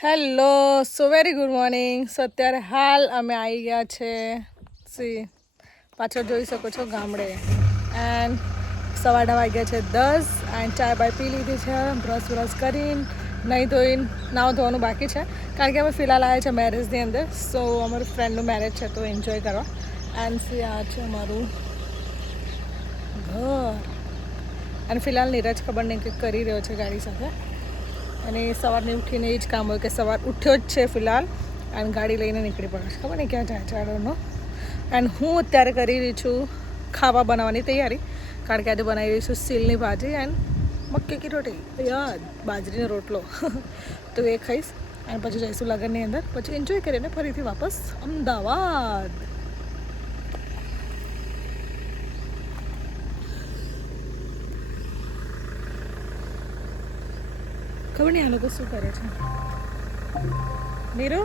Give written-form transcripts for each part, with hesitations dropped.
Hello so very good morning. So અત્યારે હાલ અમે આવી ગયા છે પાછળ જોઈ શકો છો ગામડે. એન્ડ સવારના વાગ્યા છે 10 એન્ડ ચાય બાય પી લીધી છે. બ્રશ કરીને નહીં ધોઈને નાવ ધોવાનું બાકી છે કારણ કે અમે ફિલહાલ આવ્યા છે મેરેજની અંદર. સો અમારું ફ્રેન્ડનું મેરેજ છે તો એન્જોય કરવા. એન્ડ આ છે અમારું ઘર. અને ફિલહાલ નીરજ ખબર નહીં કે કરી રહ્યો છે ગાડી સાથે. અને સવારની ઉઠીને એ જ કામ હોય કે સવાર ઉઠ્યો જ છે ફિલહાલ અને ગાડી લઈને નીકળી પડે છે. ખબર નહીં ક્યાં જાય ચાડોનો. એન્ડ હું અત્યારે કરી રહી છું ખાવા બનાવવાની તૈયારી કારણ કે આજે બનાવી રહી છું સીલની ભાજી એન્ડ મક્કી કી રોટી યાદ બાજરીનો રોટલો તો એ ખાઈશ અને પછી જઈશું લગ્નની અંદર. પછી એન્જોય કરીને ફરીથી વાપસ અમદાવાદ. ખબર નહીં આ લોકો શું કરે છે નીરુ.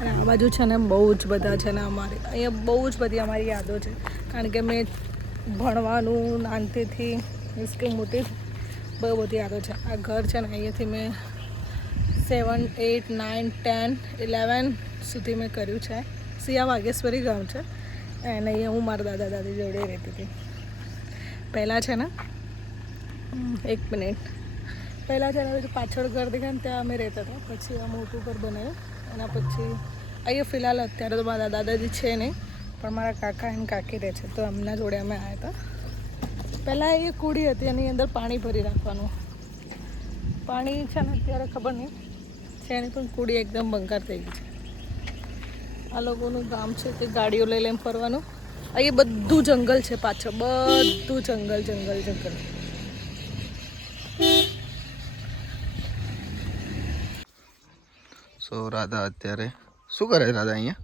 અને આ બાજુ છે ને બહુ જ બધા છે ને અમારી અહીંયા બહુ જ બધી અમારી યાદો છે કારણ કે મેં ભણવાનું નાનતીથી મીન્સ કે મોટી બહુ બધી યાદો છે. આ ઘર છે ને અહીંયાથી મેં 7, 8, 9, 10, 11 સુધી મેં કર્યું છે. સિયા વાગેશ્વરી ગામ છે અને અહીંયા હું મારા દાદા દાદી જોડે રહેતી હતી પહેલાં. છે ને એક મિનિટ પહેલાં છે ને પાછળ ઘર દેખાય ને ત્યાં અમે રહેતા હતા. પછી આ મોટું ઘર બનાવ્યું એના પછી અહીંયા ફિલહાલ અત્યારે તો મારા દાદાજી છે નહીં પણ મારા કાકા અને કાકી રહે છે તો એમના જોડે અમે આવ્યા હતા. પહેલાં એ કુડી હતી એની અંદર પાણી ભરી રાખવાનું. પાણી છે ને અત્યારે ખબર નહીં છે એની પણ કુડી એકદમ બંકાર થઈ ગઈ છે. આ લોકોનું ગામ છે કે ગાડીઓ લઈ લઈને ફરવાનું. અહીંયા બધું જંગલ છે પાછળ, બધું જંગલ. સો રાધા અત્યારે શું કરે? રાધા અહીંયા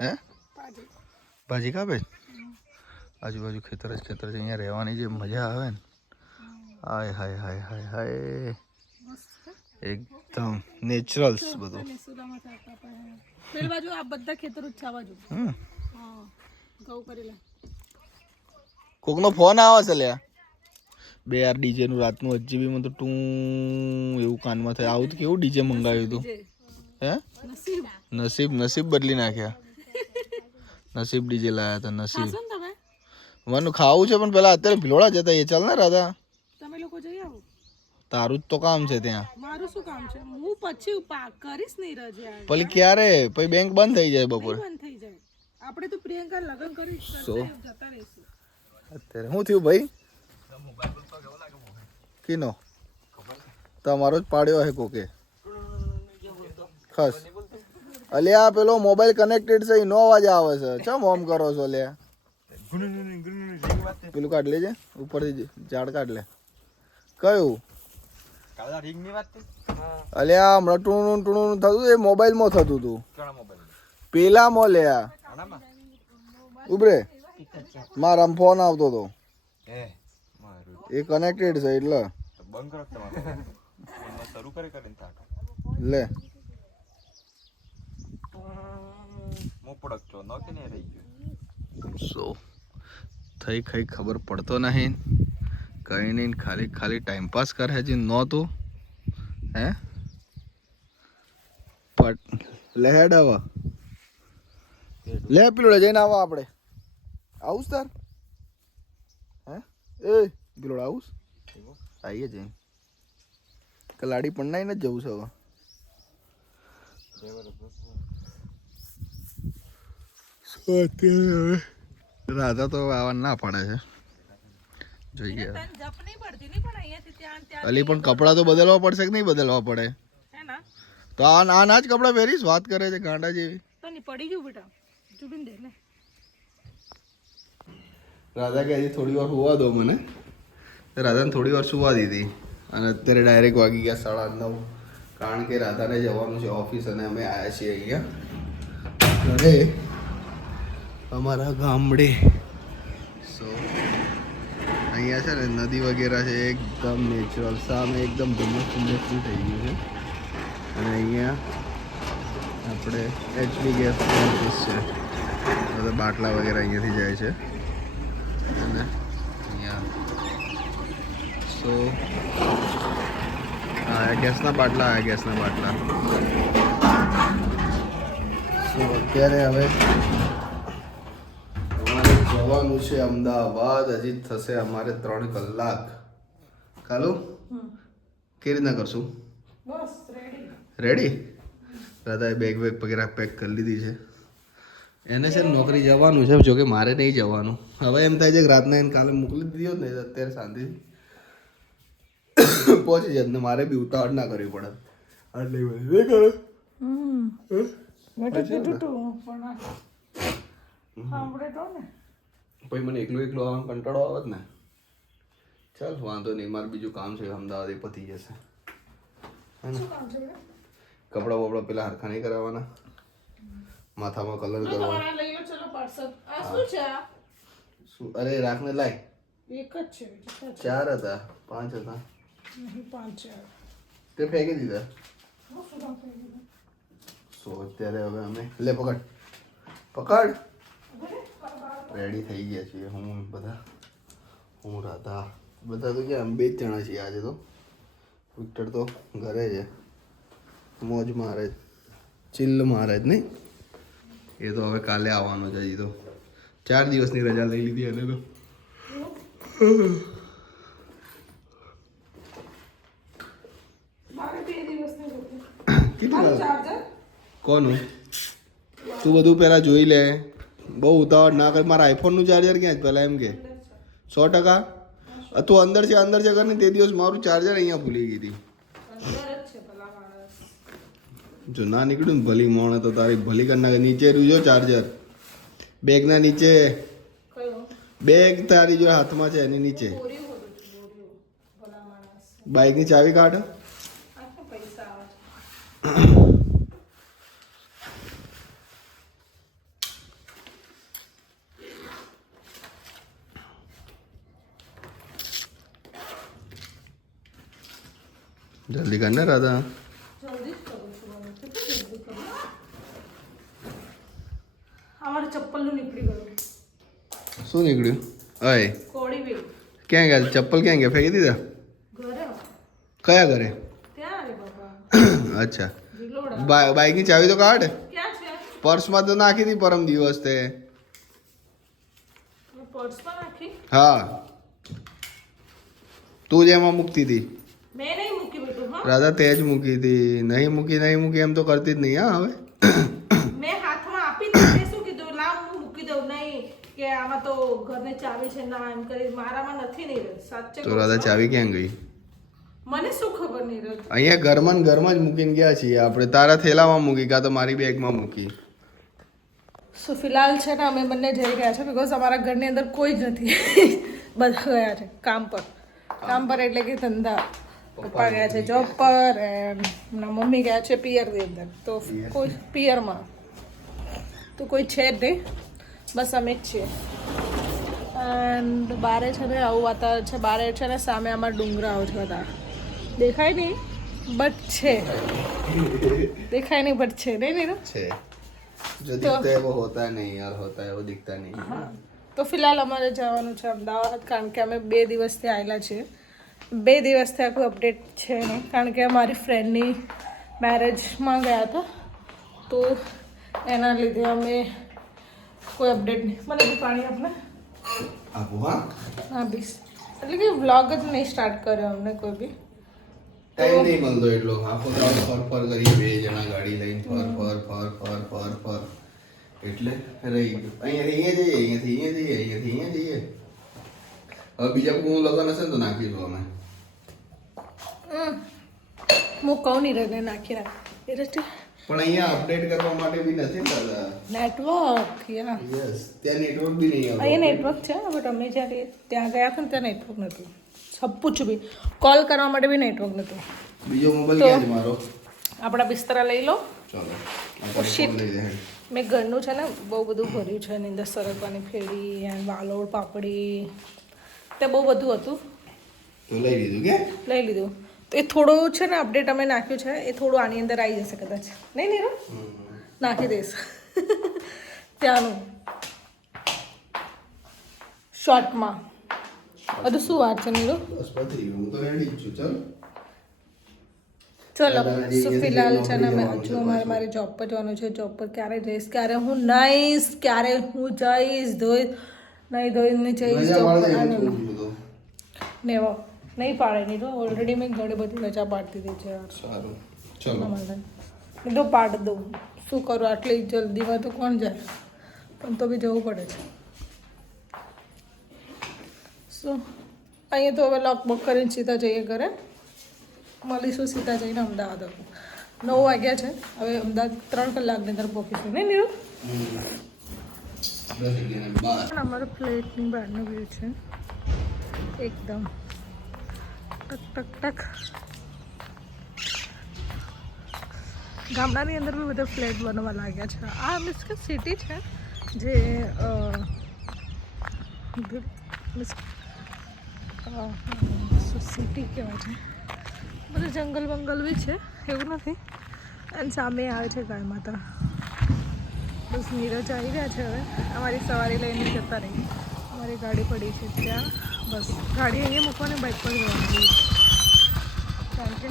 હે ભાજી કાપે. આજુબાજુ ખેતર જ ખેતર છે. અહીંયા રહેવાની જે મજા આવે ને હાય હાય હાય હાય હાય એકદમ નેચરલ્સ બધું. બાજુ આ બધા ખેતરો છે આ બાજુ. ઘઉં કરી લે. કોકનો ફોન આવે છે લ્યા. બે યાર ડીજે નું રાતનું હજી બી મને તો તું એવું કાનમાં થાય. આવું તો કેવું ડીજે મંગાવ્યું તું હે? નસીબ બદલી નાખ્યા. નસીબ ડીજે લાયા હતા. નસીબ મને ખાવું છે પણ પેલા અત્યારે ભિલોડા જતા એ ચાલ ને રાધા. તમે લોકો જઈ આવો. તારું જ તો કામ છે ત્યાં. મારું શું કામ છે? હું પછી કરીશ નહીં રજા. પછી ક્યારે? પછી બેંક બંધ થઈ જાય બપોરે. બંધ થઈ જાય. આપણે તો પ્રિયંકા લગન કરી જતા રહીશું. અત્યારે શું થયું ભાઈ? કીનો તમારો જ પાડ્યો હે કોકે ખસ. અલ્યા પેલો મોબાઈલ કનેક્ટેડ છે એનો અવાજ આવે છે. ચમ ઓમ કરો છો લ્યા? પેલું કાઢ લેજે ઉપરથી ઝાડ કાઢ લે. કયું? અલ્યા હમણાં ટૂણું થતું એ મોબાઈલમાં થતું હતું. પેલામાં લ્યા ઉભરે મારા ફોન આવતો હતો એ કનેક્ટેડ છે એટલે લે. સો થઈ કઈ ખબર પડતો નહીં કઈ નહીં. ખાલી ટાઈમ પાસ કરે હજી નહોતું હે પટ લે હેડ હવે લે પીલોડે જઈને આવો આપણે. આવું તાર હે એ પીલોડ આવું આવીએ જઈને કલાડી પણ નહીં ને જવું છે હવે. રાધા તો આવા ના પાડે છે જોઈએ. અલી પણ કપડા તો બદલવા પડશે કે નહીં બદલવા પડે? તો આ ના જ કપડા પહેરીશ. વાત કરે છે ગાંડા જેવી. પડી ગયું બેટા ચૂપીને દે ને. રાધા કે હજી થોડી વાર સુવા દો મને. રાધાને થોડી વાર સુવા દીધી અને અત્યારે ડાયરેક્ટ વાગી ગયા 9:30 કારણ કે રાધાને જવાનું છે ઓફિસ અને અમે આવ્યા છીએ અહીંયા ઘરે અમારા ગામડે. સો અહીંયા છે ને નદી વગેરે છે એકદમ નેચરલ. સામે એકદમ ધુમ્મસ થઈ ગયું છે અને અહીંયા આપણે એચપી ગેસ ઓફિસ છે. બધા બાટલા વગેરે અહીંયાથી જાય છે અને અહીંયા સો ગેસના બાટલા આવ્યા, ગેસના બાટલા. સો અત્યારે હવે અમારે જવાનું છે અમદાવાદ. હજી થશે અમારે 3 કલાક. કાલો કેવી રીતના કરશું? બસ રેડી. રેડી? દાદાએ બેગ વગેરે પેક કરી લીધી છે. એને છે ને નોકરી જવાનું છે, જોકે મારે નહીં જવાનું. હવે એમ થાય છે કે રાતના એને કાલે મોકલી દીધી હોત ને અત્યારે શાંતિથી પહોંચી જાય ને મારે બી ઉતાવળ ના કરવી પડે. આટલી બધી મેં તો કીધું તું પણ સાંભળે તો ને. પછી મને એકલું આવવાનો કંટાળો આવે જ ને. ચાલ વાંધો નહીં, મારે બીજું કામ છે અમદાવાદ, એ પતી જશે. કપડા બપડા પેલા હરખા નહીં કરાવવાના, માથામાં કલર કરવાનો. લઈ લો ચલો પાર્સલ. આ શું છે? શું? અરે રાખને લાય. એક જ છે, 4 હતા, 5 હતા. નહીં 5 છે. તે ફેંકી દીધા. શું કામ કરી દીધું? સો અત્યારે હવે અમે લે પકડ રેડી થઈ ગયા છીએ. હું રાધા બધા તો ક્યાં 2 જ જણા છીએ આજે તો. વિક્ટર તો ઘરે છે, મોજ મારે જ, ચિલ્લ મારે જ નહીં. એ તો હવે કાલે આવવાનો છે. હજી તો 4 દિવસની રજા લઈ લીધી એને તો. કોનું? તું બધું પહેલાં જોઈ લે, બહુ ઉતાવળ ના કર. મારા આઈફોનનું ચાર્જર ક્યાં છે પહેલાં એમ કે 100%. તું અંદર છે કર ને. તે દિવસ મારું ચાર્જર અહીંયા ભૂલી ગઈ હતી. જો ના નીકળ્યું ને ભલી મોણે તો તારી ભલી કરી નાખે. નીચે રૂજો ચાર્જર, બેગના નીચે. બેગ તારી જો હાથમાં છે એની નીચે. બાઇકની ચાવી કાઢ. જલ્દી કર ને રાધા. અમારે ચપ્પલનું નીકળી ગયું. શું નીકળ્યું? અય કોળી વેલ ક્યાં ગયા? ચપ્પલ ક્યાં ગયા? ફેંકી દીધા? ઘરે. કયા ઘરે? ત્યાં રે બાબા. અચ્છા, ભીલોડા. બાઇકની ચાવી તો કાઢ. ક્યાં છે? પર્સમાં તો નાખી હતી પરમ દિવસ તે. પર્સમાં નાખી? હા, તું જ એમાં મૂકતી હતી. મેં નહીં મૂકી બેટું. હા, રાધા તે જ મૂકી હતી. નહીં મૂકી એમ તો કરતી જ નહીં. હા હવે મેં હાથમાં આપી દીધી. શું કીધું? લાવ હું મૂકી દઉં. નહીં કે આમાં તો ઘરની ચાવી છે ના એમ કરી. મારામાં નથી નહીં રહ્યું સાચે. તો રાધા ચાવી ક્યાં ગઈ? મને શું ખબર નહીં રહ્યું. અહીંયા ઘરમાં જ મૂકીને ગયા છીએ આપણે. તારા થેલામાં મૂકી, કાં તો મારી બેગમાં મૂકી. સો ફિલહાલ છે ને અમે બંને જઈ રહ્યા છે બિકોઝ અમારા ઘરની અંદર કોઈ જ નથી. બધા ગયા છે કામ પર એટલે કે ધંધા. પપ્પા ગયા છે જોબ પર એન્ડ મમ્મી ગયા છે પિયરની અંદર. તો કોઈ પિયરમાં તો કોઈ છે જ નહીં, બસ અમે જ છીએ. એન્ડ બારે છે ને આવું વાતાવરણ છે. બારે છે ને સામે અમારા ડુંગરાઓ છે બધા. દેખાય નહીં બટ છે. દેખાય નહીં બટ છે. નહીં નહીં છે जो दिखता है वो होता है नहीं यार, होता है वो दिखता नहीं. હા, તો ફિલહાલ અમારે જવાનું છે અમદાવાદ, કારણ કે અમે 2 દિવસથી આવેલા છીએ. 2 દિવસથી આખું અપડેટ છે નહીં, કારણ કે અમારી ફ્રેન્ડની મેરેજમાં ગયા હતા તો એના લીધે અમે કોઈ અપડેટ નહીં. મને બી પાણી આપને આપો. હા, આપીશ. એટલે કે વ્લોગ જ નહીં સ્ટાર્ટ કર્યો અમને કોઈ બી. ટાઈમ નહીં મળતો એટલો. આખો દાડો ફર કરીએ 2 જણા ગાડી લઈને ફર એટલે રહી ગયું. અહીંયાથી અહીંયા જઈએ. હવે બીજા કોઈ લગન હશે ને તો નાખીશું અમે. હું કહું નહીં રને નાખી નાખ. પણ અહીંયા અપડેટ કરવા માટે બી નથી ને દાદા. નેટવર્ક યા યસ, ત્યાં નેટવર્ક બી નહીં આવતું. અહીંયા નેટવર્ક છે બટ અમે જ્યારે ત્યાં ગયા હતા ને ત્યાં નેટવર્ક નહોતું. સબ પૂછ બી કોલ કરવા માટે બી નેટવર્ક નહોતું. બીજો મોબાઈલ ક્યાં છે મારો? આપણા બિસ્તરા લઈ લો. ચલો શીટ. મેં ઘરનું છે ને બહુ બધું ભર્યું છે એની અંદર. સરગવાની ફેરી અને વાલોળ પાપડી તે બહુ બધું હતું. તો લઈ લીધું કે? લઈ લીધું. તો એ થોડું છે ને અપડેટ અમે નાખ્યું છે, એ થોડું આની અંદર આવી જશે કદાચ. નહીં નહીં નાખી દઈશ ત્યાંનું શોર્ટમાં. બધું શું વાત છે નીરુ? બસ પતી ગયું. હું તો રેડી જ છું. ચાલ ચલો દાદાજી સો કે ફિલહાલ છે ને નોકરી મેં જવાનું હજુ છે અમારે પાછું. મારી જોબ પર જવાનું છે. જોબ પર ક્યારે જઈશ, ક્યારે હું નાઈશ, ક્યારે હું જઈશ, નહીં ધોઈને જઈશ રજા જોબ પર. પાડી દે, આ છોકરું તો ને નહીં પાડે નહીં તો ઓલરેડી મેં ઘણી બધી રજા પાડતી હતી છે યાર. સારું. ચલો એના માટે મેં તો પાડી દઉં. શું કરું, આટલી જલ્દીમાં તો કોણ જાય, પણ તો બી જવું પડે છે. શું અહીંયા તો હવે લોક બોક કરીને સીધા જઈએ ઘરે. મળીશું સીધા જઈને અમદાવાદ. 9 વાગ્યા છે, હવે અમદાવાદ 3 કલાકની અંદર પહોંચીશું નહીં નીરુ? 10:12. અમારું ફ્લેટની બહારનો વ્યૂ છે એકદમ ટક ટક ટક. ગામડાની અંદર બી બધા ફ્લેટ બનવા લાગ્યા છે. આ મીન્સ કે સિટી છે જે મીન્સ સિટી કહેવાય છે. બધું જંગલ બંગલ બી છે, એવું નથી. અને સામે આવે છે ગાય માતા. બસ નીરજ આવી રહ્યા છે. હવે અમારી સવારી લઈને જતા રહી. અમારી ગાડી પડી છે ત્યાં. બસ ગાડી અહીંયા મૂકવાની, બાઇક પર જવાની. કારણ કે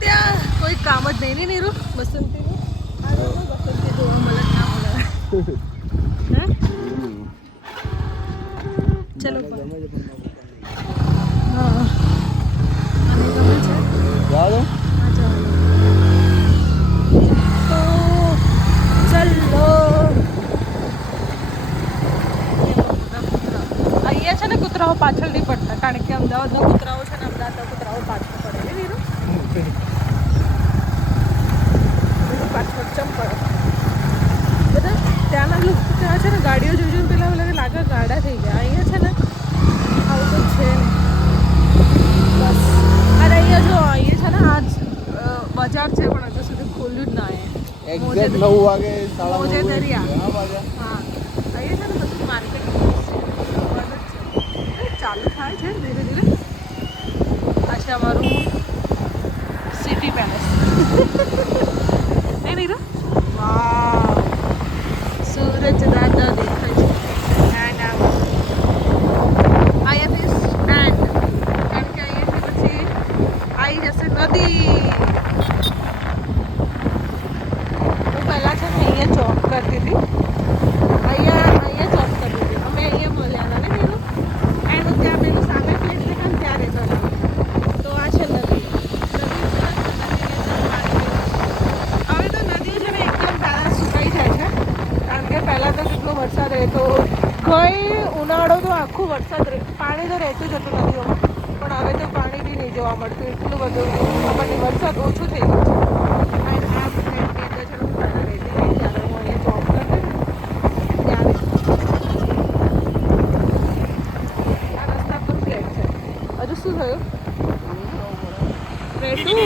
ત્યાં કોઈ કામ જ નહીં નીરુ. બસંતીનું બસંતી જોવા મળે ના મળે. હે ચલો હા અને ગમે છે. જાઓ તો. હા ચાલો તો ચલો. અહીંયા છે ને કૂતરાઓ પાછળ નહીં પડતા, કારણ કે અમદાવાદના કૂતરાઓ છે ને અમદાવાદના કૂતરાઓ પાછળ પડે ને નીરુ. પાછળ ચમ પડે બધા. ત્યાંના લોકો ત્યાં છે ને ગાડીઓ જોઈને પેલા લાગે ગાડા થઈ ગયા. અહીંયા છે ને આવું તો છે નહીં. બસ અરે અહીંયા જો અહીંયા છે ને આ બજાર છે પણ હજુ સુધી ખોલ્યું જ ના. એક્ઝેક્ટ 9 વાગે, સાડા 9 મોજે વાગે. દરિયા. હા, વાગ્યા. હા અહીંયા છે ને બધું માર્કેટ ચાલુ થાય છે ધીરે ધીરે. આ છે અમારું સિટી પેલેસ. નહીં નીરુ? વાવ, સૂરજ દાદા દેખાય છે. અહીંયાથી સ્ટેન્ડ, કારણ કે અહીંયાથી પછી આવી જશે નદી. હું પહેલાં છે ને અહીંયા જોબ કરતી હતી. અહીંયા જોબ કરતી હતી. અમે અહીંયા મળ્યા હતા ને નીરુ. એનું ત્યાં પેલું સામે ફ્લેટ દેખાય ને ત્યાં રહેતા હતા. તો આ છે નદી. હવે તો નદીઓ છે ને એકદમ પહેલાં સુકાઈ જાય છે, કારણ કે પહેલાં તો કેટલો વરસાદ રહેતો. ગઈ ઉનાળો તો આખું વરસાદ પાણી તો રહેતું જ હતું નદીઓમાં, પણ હવે તો પાણી બી નહીં જોવા મળતું. એટલું બધું આપણને વરસાદ ઓછું થઈ ગયું છે. અને આ ફ્લેટની અંદર છે હું પહેલાં રહેતી નહીં, જ્યારે હું અહીંયા જોબ કરતી ને ત્યારે આ રસ્તા પર ફ્લેટ છે. હજુ શું થયું? રહેતું